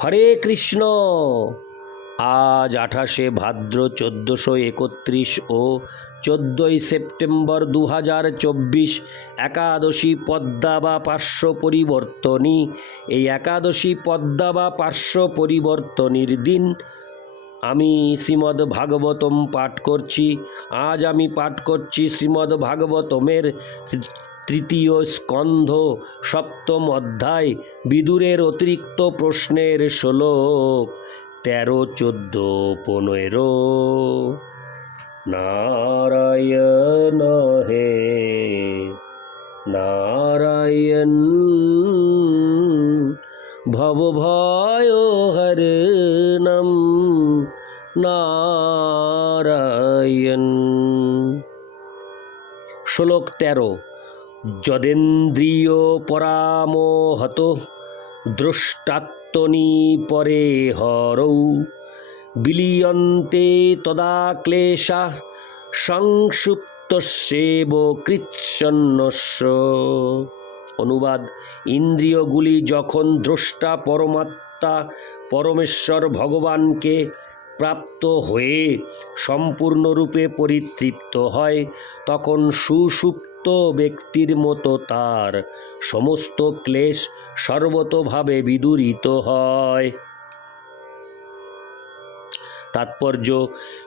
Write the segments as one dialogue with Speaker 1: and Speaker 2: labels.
Speaker 1: হরে কৃষ্ণ। আজ আঠাশে ভাদ্র চোদ্দোশো একত্রিশ ও চোদ্দোই সেপ্টেম্বর দু হাজার চব্বিশ একাদশী পদ্মা বা পার্শ্ব পরিবর্তনী। এই একাদশী পদ্মা বা পার্শ্ব পরিবর্তনীর দিন আমি শ্রীমদ্ ভাগবতম পাঠ করছি। আজ আমি পাঠ করছি শ্রীমদ্ ভাগবতমের তৃতীয় স্কন্ধ, সপ্তম অধ্যায়, বিদুরের অতিরিক্ত প্রশ্নের শ্লোক, তেরো, চোদ্দ, পনেরো। নারায়ণ হে, নারায়ণ ভবভয় হরণম নারায়ণ। শ্লোক তেরো যদেন্দ্রিয় পরামোহত, দ্রষ্টাত্মনি পরে হরৌ। বিলীয়ন্তে তদা ক্লেশা সংসুপ্তস্যেব কৃচ্ছন্নস্য। অনুবাদ, ইন্দ্রিয়গুলি যখন দ্রষ্টা পরমাত্মা, পরমেশ্বর ভগবানকে প্রাপ্ত হয়ে সম্পূর্ণরূপে পরিতৃপ্ত হয়, তখন সুসুপ্ত ব্যক্তির মতো তার। সমস্ত ক্লেশ সর্বতোভাবে বিদূরিত হয়। তাৎপর্য,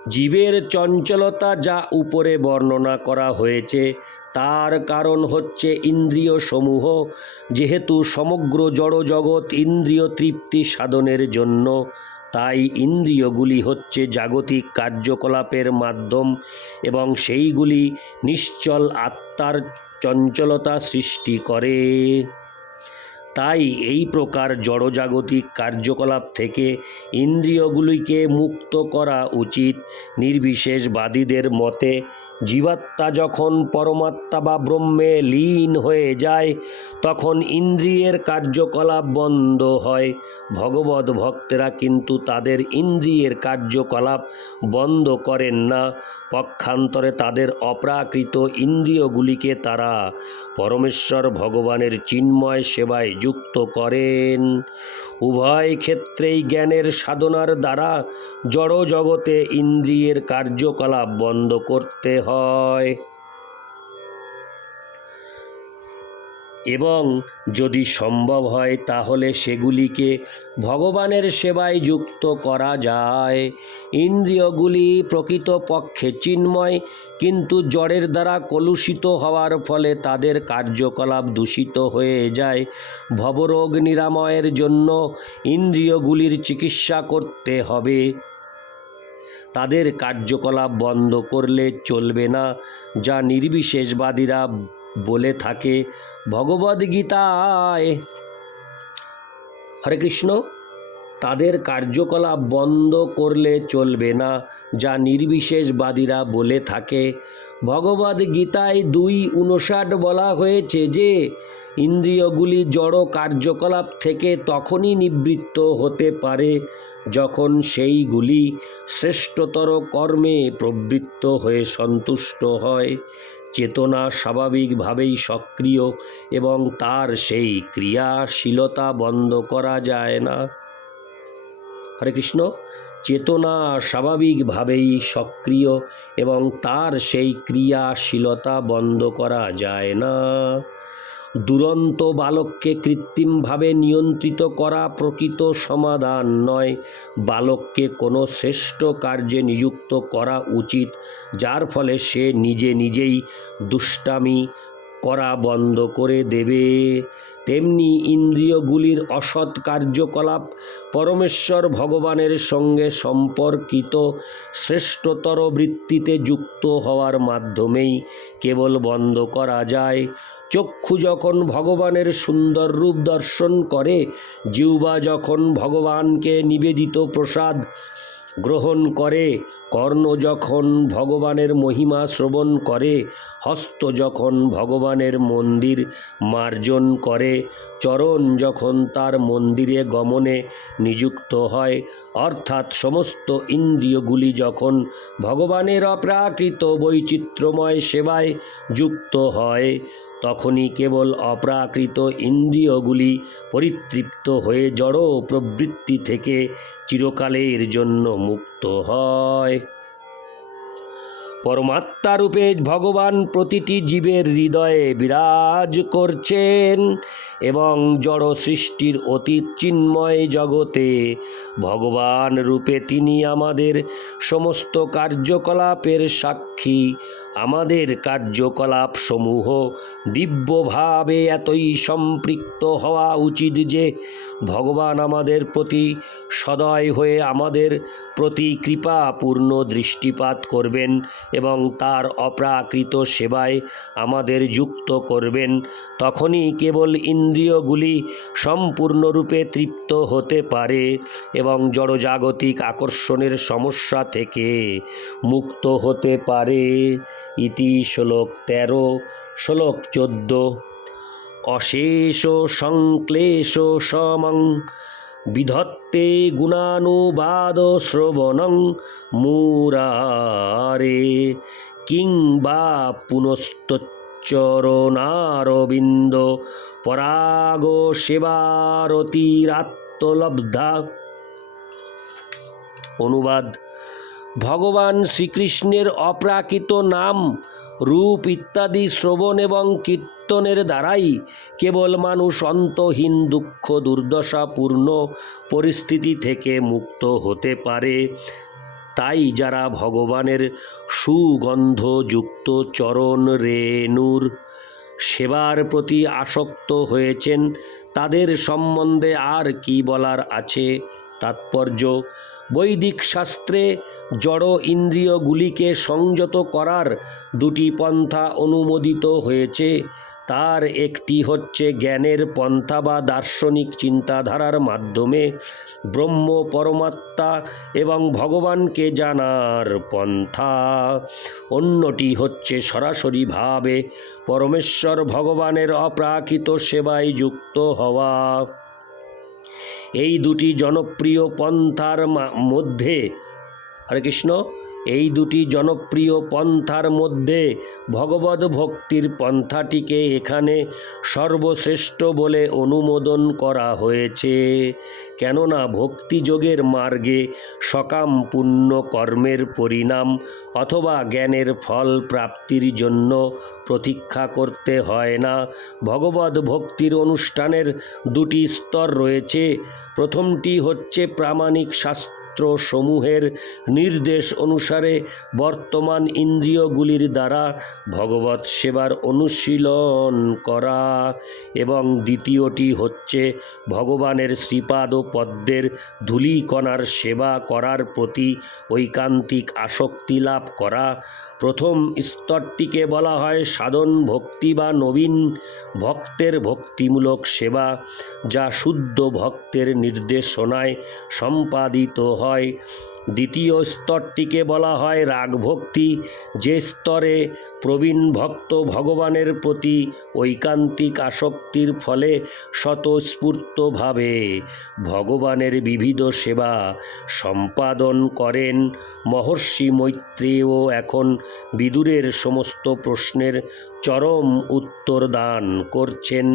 Speaker 1: জীবের চঞ্চলতা যা উপরে বর্ণনা করা হয়েছে, তার কারণ হচ্ছে ইন্দ্রিয় সমূহ যেহেতু সমগ্র জড়জগৎ ইন্দ্রিয় তৃপ্তি সাধনের জন্য। তাই ইন্দ্রিয়গুলি হচ্ছে জাগতিক কার্যকলাপের মাধ্যম এবং সেইগুলি নিশ্চল আত্মার চঞ্চলতা সৃষ্টি করে। তাই এই প্রকার জড়জাগতিক কার্যকলাপ থেকে ইন্দ্রিয়গুলিকে মুক্ত করা উচিত। নির্বিশেষবাদীদের মতে, জীবাত্মা যখন পরমাত্মা বা ব্রহ্মে লীন হয়ে যায়, তখন ইন্দ্রিয়ের কার্যকলাপ বন্ধ হয়। ভগবত ভক্তেরা কিন্তু তাদের ইন্দ্রিয়ের কার্যকলাপ বন্ধ করেন না। পক্ষান্তরে তাদের অপ্রাকৃত ইন্দ্রিয়গুলিকে তারা পরমেশ্বর ভগবানের চিন্ময় সেবায় যুক্ত করেন। উভয় ক্ষেত্রেই জ্ঞানের সাধনার দ্বারা জড় জগতে ইন্দ্রিয়ের কার্যকলাপ বন্ধ করতে হয়। এবং যদি সম্ভব হয় তাহলে সেগুলিকে ভগবানের সেবায় যুক্ত করা যায়। ইন্দ্রিয়গুলি প্রকৃতপক্ষে চিন্ময়, কিন্তু জড়ের দ্বারা কলুষিত হওয়ার ফলে তাদের কার্যকলাপ দূষিত হয়ে যায়। ভবরোগ নিরাময়ের জন্য ইন্দ্রিয়গুলির চিকিৎসা করতে হবে। তাদের কার্যকলাপ বন্ধ করলে চলবে না, যা নির্বিশেষবাদীরা বলে থাকে ভগবদ্গীতায় হরে কৃষ্ণ, তাদের কার্যকলাপ বন্ধ করলে চলবে না, যা নির্বিশেষবাদীরা বলে থাকে। ভগবদ্গীতায় দুই উনষাট বলা হয়েছে যে, ইন্দ্রিয়গুলি জড় কার্যকলাপ থেকে তখনই নিবৃত্ত হতে পারে, যখন সেইগুলি শ্রেষ্ঠতর কর্মে প্রবৃত্ত হয়ে সন্তুষ্ট হয়। চেতনা স্বাভাবিকভাবেই সক্রিয় এবং তার সেই ক্রিয়াশীলতা বন্ধ করা যায় না। হরে কৃষ্ণ, চেতনা স্বাভাবিকভাবেই সক্রিয় এবং তার সেই ক্রিয়াশীলতা বন্ধ করা যায় না। দুরন্ত বালককে কৃত্রিমভাবে নিয়ন্ত্রিত করা প্রকৃত সমাধান নয়। বালককে কোনো শ্রেষ্ঠ কার্যে নিযুক্ত করা উচিত, যার ফলে সে নিজে নিজেই দুষ্টামি করা বন্ধ করে দেবে। তেমনি ইন্দ্রিয়গুলির অসৎ কার্যকলাপ পরমেশ্বর ভগবানের সঙ্গে সম্পর্কিত শ্রেষ্ঠতর বৃত্তিতে যুক্ত হওয়ার মাধ্যমেই কেবল বন্ধ করা যায়। চক্ষু যখন ভগবানের সুন্দর রূপ দর্শন করে, জিহ্বা যখন ভগবানকে নিবেদিত প্রসাদ গ্রহণ করে, কর্ণ যখন ভগবানের মহিমা শ্রবণ করে, হস্ত যখন ভগবানের মন্দির মার্জন করে, চরণ যখন তার মন্দিরে গমনে নিযুক্ত হয়, অর্থাৎ সমস্ত ইন্দ্রিয়গুলি যখন ভগবানের অপ্রাকৃত বৈচিত্র্যময় সেবায় যুক্ত হয় তখনই কেবল অপ্রাকৃত ইন্দ্রিয়গুলি পরিতৃপ্ত হয়ে জড় প্রবৃত্তি থেকে চিরকালের জন্য মুক্ত হয়। পরমাত্মারূপে ভগবান প্রতিটি জীবের হৃদয়ে বিরাজ করছেন এবং জড় সৃষ্টির অতীত চিন্ময় জগতে ভগবান রূপে তিনি আমাদের সমস্ত কার্যকলাপের সাক্ষী আমাদের কার্যকলাপ সমূহ দিব্যভাবে এতই সম্পৃক্ত হওয়া উচিত যে ভগবান আমাদের প্রতি সদয় হয়ে আমাদের প্রতি কৃপাপূর্ণ দৃষ্টিপাত করবেন এবং তার অপ্রাকৃত সেবায় আমাদের যুক্ত করবেন, তখনই কেবল ইন্দ্রিয়গুলি সম্পূর্ণরূপে তৃপ্ত হতে পারে এবং জড়জাগতিক আকর্ষণের সমস্যা থেকে মুক্ত হতে পারে। ইতি শ্লোক তেরো, শ্লোক চোদ্দ। অশেষ সংক্লেশ সমং, বিধত্তে গুণানুবাদ শ্রবণং মুরারে কিংবা পুনস্তচরণারবিন্দ পরাগ সেবারতিরাত্মলব্ধা অনুবাদ ভগবান শ্রীকৃষ্ণের অপ্রাকৃত নাম, রূপ ইত্যাদি শ্রবণ এবং কীর্তনের দ্বারাই কেবল মানুষ অন্তহীন দুঃখ দুর্দশাপূর্ণ পরিস্থিতি থেকে মুক্ত হতে পারে। তাই যারা ভগবানের সুগন্ধযুক্ত চরণ রেণুর সেবার প্রতি আসক্ত হয়েছেন, তাদের সম্বন্ধে আর কি বলার আছে? তাৎপর্য বৈদিক শাস্ত্রে জড় ইন্দ্রিয়গুলিকে সংযত করার দুটি পন্থা অনুমোদিত হয়েছে। তার একটি হচ্ছে জ্ঞানের পন্থা বা দার্শনিক চিন্তাধারার মাধ্যমে ব্রহ্ম, পরমাত্মা এবং ভগবানকে জানার পন্থা। অন্যটি হচ্ছে সরাসরিভাবে পরমেশ্বর ভগবানের অপ্রাকৃত সেবায় যুক্ত হওয়া। এই দুটি জনপ্রিয় পন্থার মধ্যে হরে কৃষ্ণ। এই দুটি জনপ্রিয় পন্থার মধ্যে ভগবত ভক্তির পন্থাটিকে এখানে সর্বশ্রেষ্ঠ বলে অনুমোদন করা হয়েছে। কেননা ভক্তিযোগের মার্গে সকাম পুণ্য কর্মের পরিণাম অথবা জ্ঞানের ফল প্রাপ্তির জন্য প্রতীক্ষা করতে হয় না। ভগবত ভক্তির অনুষ্ঠানের দুটি স্তর রয়েছে। প্রথমটি হচ্ছে প্রামাণিক শাস্ত্র সমূহের নির্দেশ অনুসারে বর্তমান ইন্দ্রিয়গুলির দ্বারা ভগবত সেবার অনুশীলন করা এবং দ্বিতীয়টি হচ্ছে ভগবানের শ্রীপাদ ও পদ্মের ধূলিকণার সেবা করার প্রতি ঐকান্তিক আসক্তি লাভ করা। প্রথম স্তরটিকে বলা হয় সাধন ভক্তি বা নবীন ভক্তের ভক্তিমূলক সেবা, যা শুদ্ধ ভক্তের নির্দেশনায় সম্পাদিত হয়। দ্বিতীয় স্তরটিকে বলা হয় রাগ ভক্তি যে স্তরে প্রবীণ ভক্ত ভগবানের প্রতি ঐকান্তিক আসক্তির ফলে স্বতঃস্ফূর্তভাবে ভগবানের বিবিধ সেবা সম্পাদন করেন। মহর্ষি মৈত্রেয় এখন বিদুরের সমস্ত প্রশ্নের চরম উত্তর দান করছেন।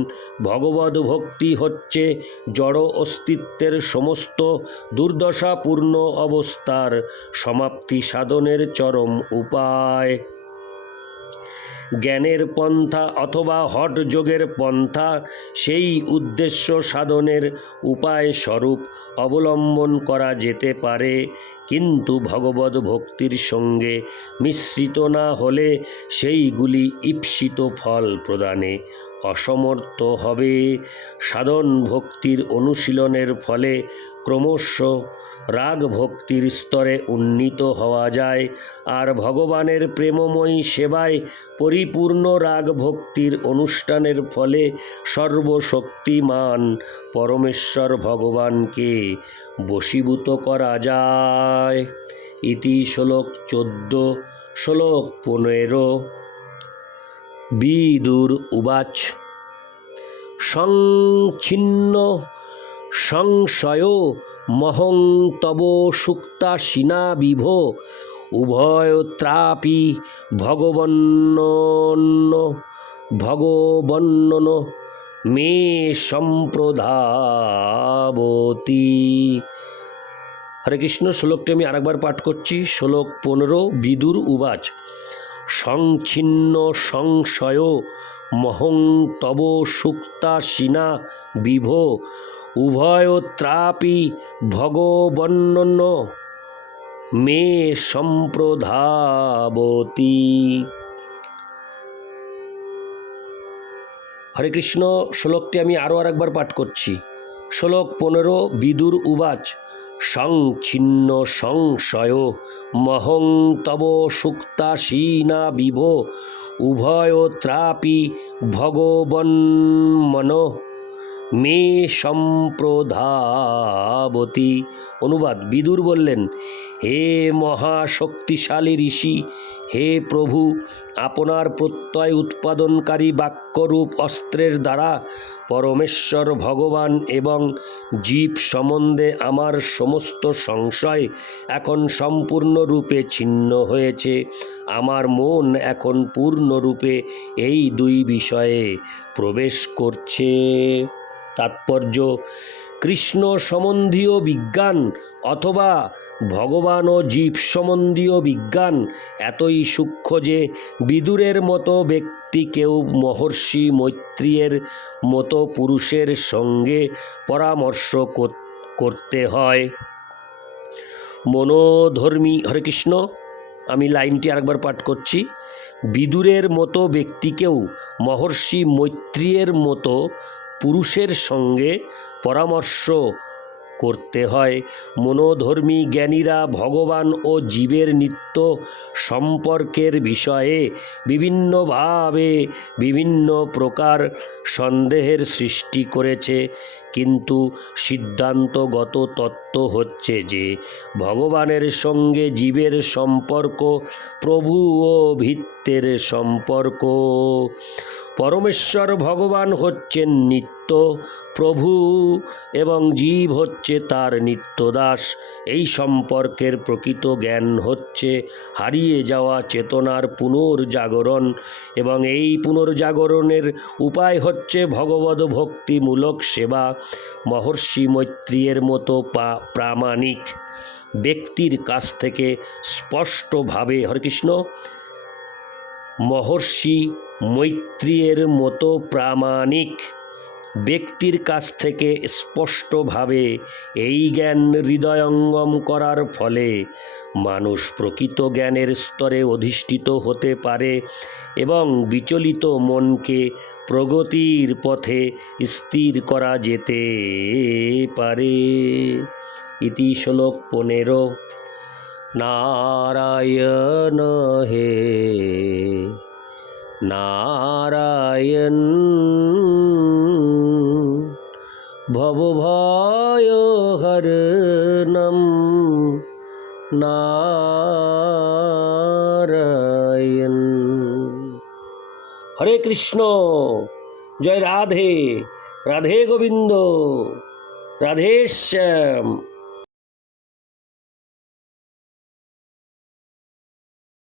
Speaker 1: ভগবদ ভক্তি হচ্ছে জড় অস্তিত্বের সমস্ত দুর্দশাপূর্ণ অবস্থার সমাপ্তি সাধনের চরম উপায়। জ্ঞানের পন্থা অথবা হট যোগের পন্থা, সেই উদ্দেশ্য সাধনের উপায় স্বরূপ অবলম্বন করা যেতে পারে। কিন্তু ভগবত ভক্তির সঙ্গে মিশ্রিত না হলে সেইগুলি ঈপ্সিত ফল প্রদানে অসমর্থ হবে। সাধন ভক্তির অনুশীলনের ফলে ক্রমশ রাগ ভক্তির স্তরে উন্নীত হওয়া যায়, আর ভগবানের প্রেমময়ী সেবায় পরিপূর্ণ রাগ ভক্তির অনুষ্ঠানের ফলে সর্বশক্তিমান পরমেশ্বর ভগবানকে বশীভূত করা যায়। ইতি শ্লোক চোদ্দ, শ্লোক পনেরো। বিদুর উবাচ। সংচ্ছিন্ন সংশয় মহং তব সুক্তাসীনা বিভ, উভয়ত্রাপি ভগবন্ন ভগবন্নন মে সম্প্রধাবতী হরে কৃষ্ণ, শ্লোকটি আমি আরেকবার পাঠ করছি, শ্লোক পনেরো, বিদুর উবাচ। সংচ্ছিন্ন সংশয় মহং তব সুক্তা সিনা বিভো উভয় ত্রাপি ভগবন্ন মে সম্প্রধাবতী। হরে কৃষ্ণ, শ্লোকটি আমি আরও আরেকবার পাঠ করছি। শ্লোক পনেরো, বিদুর উবাচ। সংছিন্ন সংশয়, মহং তব সুক্তাসীনা বিভো। উভয় ত্রাপি ভগবন্মন মে সম্প্রধাবতী। অনুবাদ, বিদুর বললেন, হে মহাশক্তিশালী ঋষি, হে প্রভু, আপনার প্রত্যয় উৎপাদনকারী বাক্যরূপ অস্ত্রের দ্বারা পরমেশ্বর ভগবান এবং জীব সম্বন্ধে আমার সমস্ত সংশয় এখন সম্পূর্ণরূপে ছিন্ন হয়েছে। আমার মন এখন পূর্ণরূপে এই দুই বিষয়ে প্রবেশ করছে। তাৎপর্য, কৃষ্ণ সম্বন্ধীয় বিজ্ঞান অথবা ভগবান ও জীব সম্বন্ধীয় বিজ্ঞান এতই সূক্ষ্ম যে বিদুরের মতো ব্যক্তি কেউ মহর্ষি মৈত্রীয়ের মতো পুরুষের সঙ্গে পরামর্শ করতে হয়। মনোধর্মী, হরে কৃষ্ণ, আমি লাইনটি আরেকবার পাঠ করছি। বিদুরের মতো ব্যক্তিকেও মহর্ষি মৈত্রীয়ের মতো পুরুষের সঙ্গে পরামর্শ করতে হয়। মনোধর্মী জ্ঞানীরা ভগবান ও জীবের নিত্য সম্পর্কের বিষয়ে বিভিন্নভাবে বিভিন্ন প্রকার সন্দেহের সৃষ্টি করেছে। কিন্তু সিদ্ধান্তগত তত্ত্ব হচ্ছে যে, ভগবানের সঙ্গে জীবের সম্পর্ক প্রভু ও ভিত্তের সম্পর্ক। পরমেশ্বর ভগবান হচ্ছেন নিত্য প্রভু এবং জীব হচ্ছে তার নিত্যদাস। এই সম্পর্কের প্রকৃত জ্ঞান হচ্ছে হারিয়ে যাওয়া চেতনার পুনর্জাগরণ এবং এই পুনর্জাগরণের উপায় হচ্ছে ভগবত ভক্তিমূলক সেবা। মহর্ষি মৈত্রীয়ের মতো প্রামাণিক ব্যক্তির কাছ থেকে স্পষ্টভাবে হরেকৃষ্ণ মহর্ষি মৈত্রীয়ের মতো প্রামাণিক ব্যক্তির কাছ থেকে স্পষ্টভাবে এই জ্ঞান হৃদয়ঙ্গম করার ফলে মানুষ প্রকৃত জ্ঞানের স্তরে অধিষ্ঠিত হতে পারে এবং বিচলিত মনকে প্রগতির পথে স্থির করা যেতে পারে। ইতি শ্লোক পনেরো। নারায়ণ হে নারায়ণ। ভবভয় হরণম নারায়ণ। হরে কৃষ্ণ জয় রাধে রাধে গোবিন্দ রাধেশ্যাম